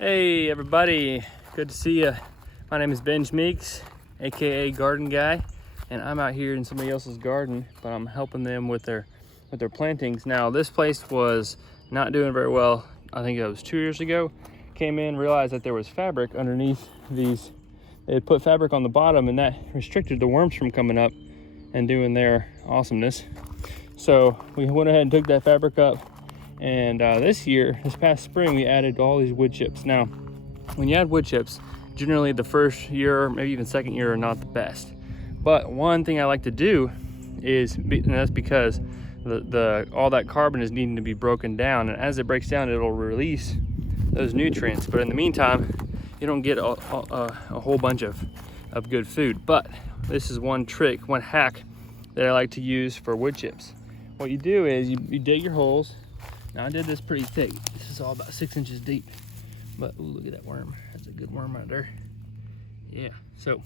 Hey everybody, good to see you. My name is Ben Meeks, aka Garden Guy, and I'm out here in somebody else's garden, but I'm helping them with their plantings. Now this place was not doing very well. I think it was 2 years ago. Came in, realized that there was fabric underneath these. They had put fabric on the bottom, and that restricted the worms from coming up and doing their awesomeness. So we went ahead and took that fabric up. And this past spring, we added all these wood chips. Now, when you add wood chips, generally the first year, maybe even second year, are not the best. But one thing I like to do is, and that's because all that carbon is needing to be broken down, and as it breaks down, it'll release those nutrients. But in the meantime, you don't get a whole bunch of good food. But this is one trick, one hack that I like to use for wood chips. What you do is you dig your holes. Now I did this pretty thick. This is all about 6 inches deep. But ooh, look at that worm. That's a good worm right there. Yeah, so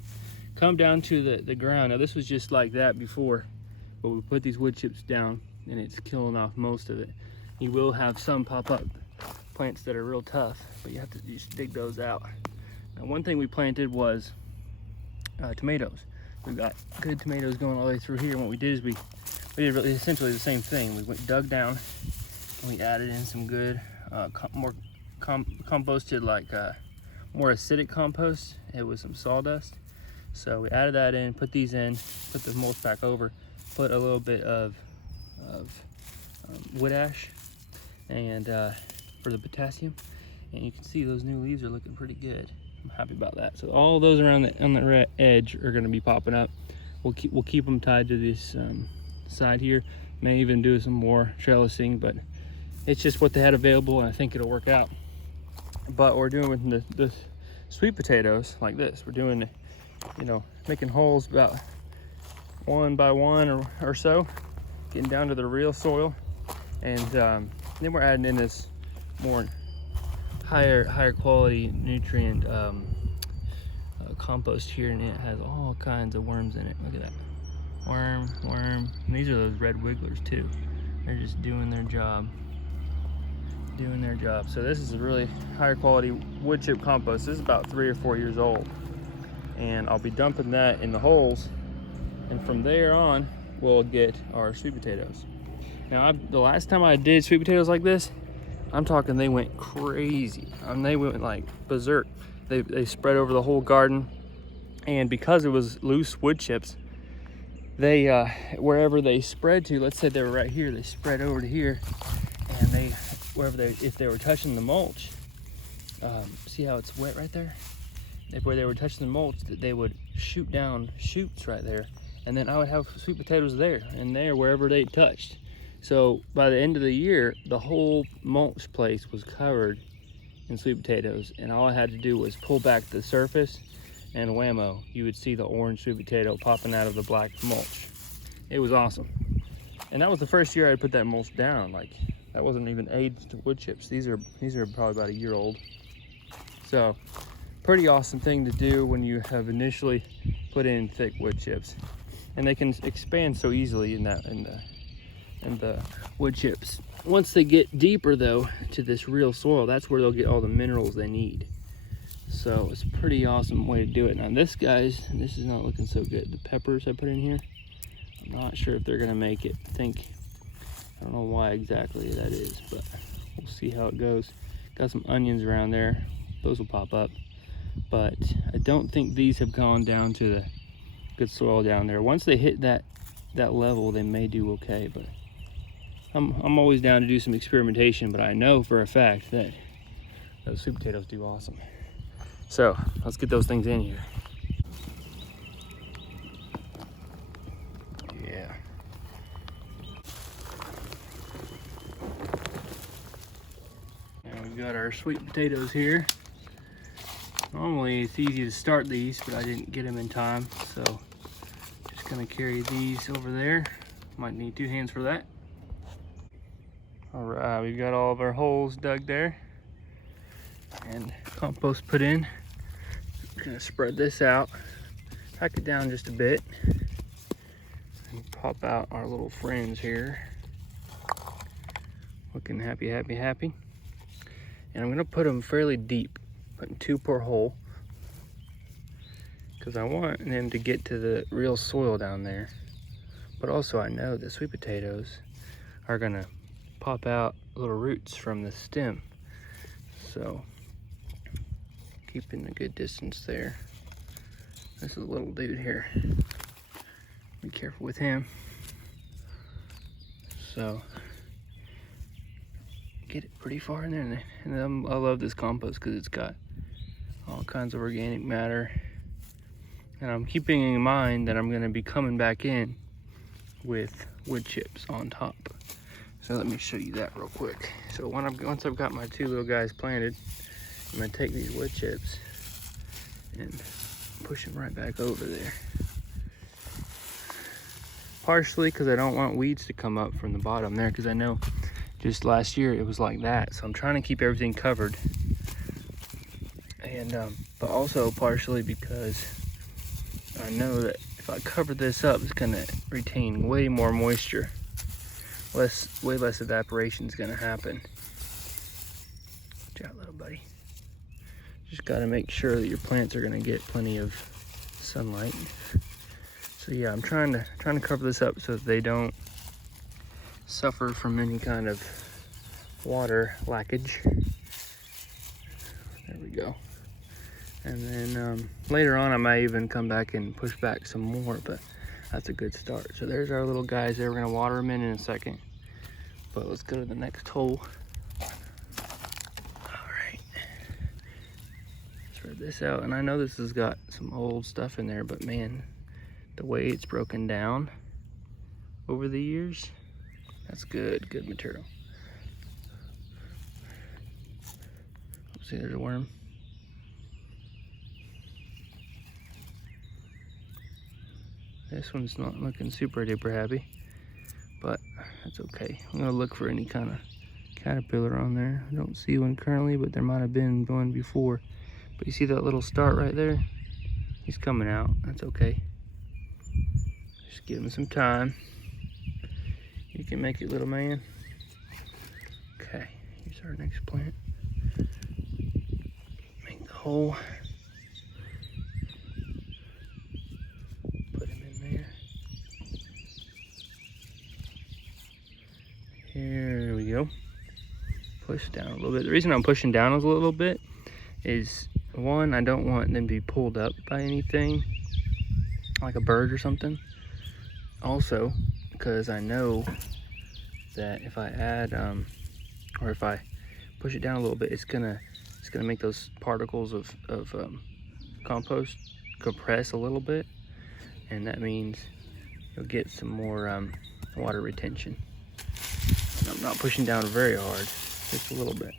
come down to the ground. Now this was just like that before, but we put these wood chips down and it's killing off most of it. You will have some pop up plants that are real tough, but you have to just dig those out. Now one thing we planted was tomatoes. We've got good tomatoes going all the way through here. And what we did is we did really essentially the same thing. We dug down. We added in some good, more composted, like more acidic compost. It was some sawdust. So we added that in, put these in, put the mulch back over, put a little bit of wood ash and for the potassium. And you can see those new leaves are looking pretty good. I'm happy about that. So all those around on the edge are going to be popping up. We'll keep them tied to this side here. May even do some more trellising, but it's just what they had available, and I think it'll work out. But we're doing with the sweet potatoes like this. We're doing, making holes about 1 by 1 or so, getting down to the real soil, and then we're adding in this more higher quality nutrient compost here, and it has all kinds of worms in it. Look at that, worm, and these are those red wigglers too. They're just doing their job. So this is a really higher quality wood chip compost. This is about 3 or 4 years old, and I'll be dumping that in the holes, and from there on we'll get our sweet potatoes. Now the last time I did sweet potatoes like this, I'm talking they went crazy. They went like berserk. They spread over the whole garden, and because it was loose wood chips, they wherever they spread to, let's say they were right here, they spread over to here, and if they were touching the mulch, see how it's wet right there? Where they were touching the mulch, they would shoot down shoots right there, and then I would have sweet potatoes there and there wherever they touched. So by the end of the year, the whole mulch place was covered in sweet potatoes, and all I had to do was pull back the surface, and whammo, you would see the orange sweet potato popping out of the black mulch. It was awesome. And that was the first year I put that mulch down. Like, that wasn't even aged wood chips. These are probably about a year old. So pretty awesome thing to do when you have initially put in thick wood chips, and they can expand so easily in the wood chips. Once they get deeper though to this real soil, that's where they'll get all the minerals they need. So it's a pretty awesome way to do it. Now this is not looking so good. The peppers I put in here, I'm not sure if they're gonna make it. I don't know why exactly that is, but we'll see how it goes. Got some onions around there. Those will pop up. But I don't think these have gone down to the good soil down there. Once they hit that level, they may do okay, but I'm always down to do some experimentation, but I know for a fact that those sweet potatoes do awesome. So let's get those things in here. Yeah. Now we've got our sweet potatoes here. Normally it's easy to start these, but I didn't get them in time, so just gonna carry these over there. Might need 2 hands for that. All right, we've got all of our holes dug there and compost put in. We're gonna spread this out, pack it down just a bit, and pop out our little friends here. Looking happy, happy, happy. And I'm gonna put them fairly deep. putting 2 per hole, because I want them to get to the real soil down there. But also I know the sweet potatoes are gonna pop out little roots from the stem. So keeping a good distance there. This is a little dude here. Be careful with him. So get it pretty far in there. And I love this compost because it's got all kinds of organic matter. And I'm keeping in mind that I'm gonna be coming back in with wood chips on top. So let me show you that real quick. So once I've got my 2 little guys planted, I'm gonna take these wood chips and push them right back over there. Partially because I don't want weeds to come up from the bottom there, because I know just last year it was like that. So I'm trying to keep everything covered. And but also partially because I know that if I cover this up, it's gonna retain way more moisture. Way less evaporation is gonna happen. Watch out, little buddy. Just gotta make sure that your plants are gonna get plenty of sunlight. So yeah, I'm trying to cover this up so that they don't suffer from any kind of water lackage. There we go. And then later on I might even come back and push back some more, but that's a good start. So there's our little guys there. We're gonna water them in a second, but let's go to the next hole. All right, spread this out. And I know this has got some old stuff in there, but man, the way it's broken down over the years, that's good material. See, there's a worm. This one's not looking super duper happy, but that's okay. I'm gonna look for any kind of caterpillar on there. I don't see one currently, but there might have been one before. But you see that little start right there? He's coming out. That's okay. Just give him some time. You can make it, little man. Okay, here's our next plant. Make the hole. Here we go. Push down a little bit. The reason I'm pushing down a little bit is, one, I don't want them to be pulled up by anything, like a bird or something. Also, because I know that if I add, or if I push it down a little bit, it's gonna make those particles of compost compress a little bit, and that means you'll get some more water retention. I'm not pushing down very hard, just a little bit.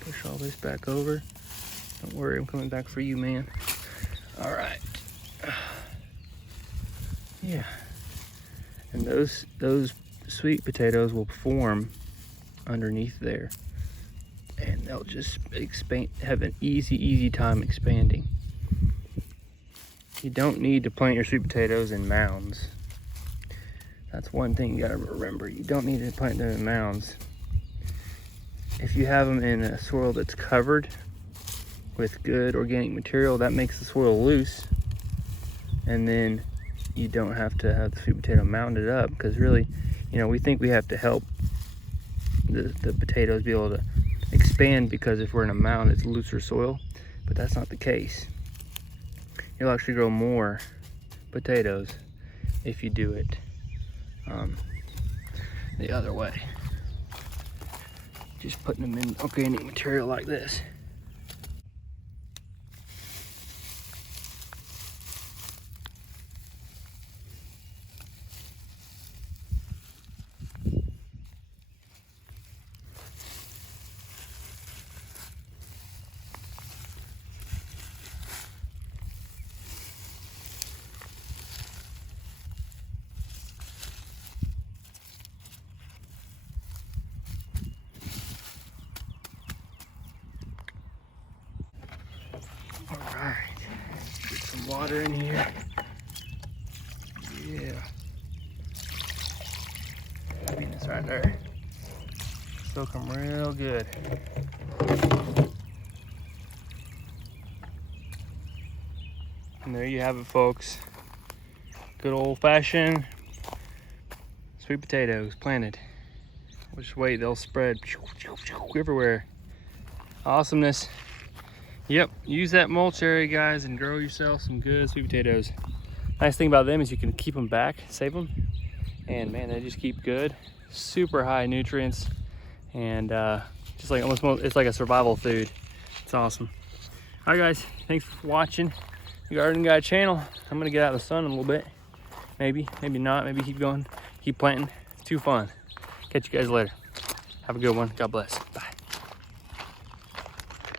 Push all this back over. Don't worry, I'm coming back for you, man. All right. Yeah. And those sweet potatoes will form underneath there, and they'll just expand, have an easy time expanding. You don't need to plant your sweet potatoes in mounds. That's one thing you gotta remember. You don't need to plant them in mounds. If you have them in a soil that's covered with good organic material, that makes the soil loose, and then you don't have to have the sweet potato mounded up, because really, you know, we think we have to help the potatoes be able to expand, because if we're in a mound, it's looser soil, but that's not the case. You'll actually grow more potatoes if you do it the other way. Just putting them in organic material like this. Water in here. Yeah. I mean, it's right there. Soak them real good. And there you have it, folks. Good old-fashioned sweet potatoes planted. Just wait, they'll spread everywhere. Awesomeness. Yep, use that mulch area, guys, and grow yourself some good sweet potatoes. Nice thing about them is you can keep them back, save them, and man, they just keep good. Super high nutrients, and just like almost, it's like a survival food. It's awesome. All right, guys, thanks for watching the Garden Guy channel. I'm gonna get out of the sun a little bit. Maybe not. Maybe keep going, keep planting. It's too fun. Catch you guys later. Have a good one. God bless. Bye.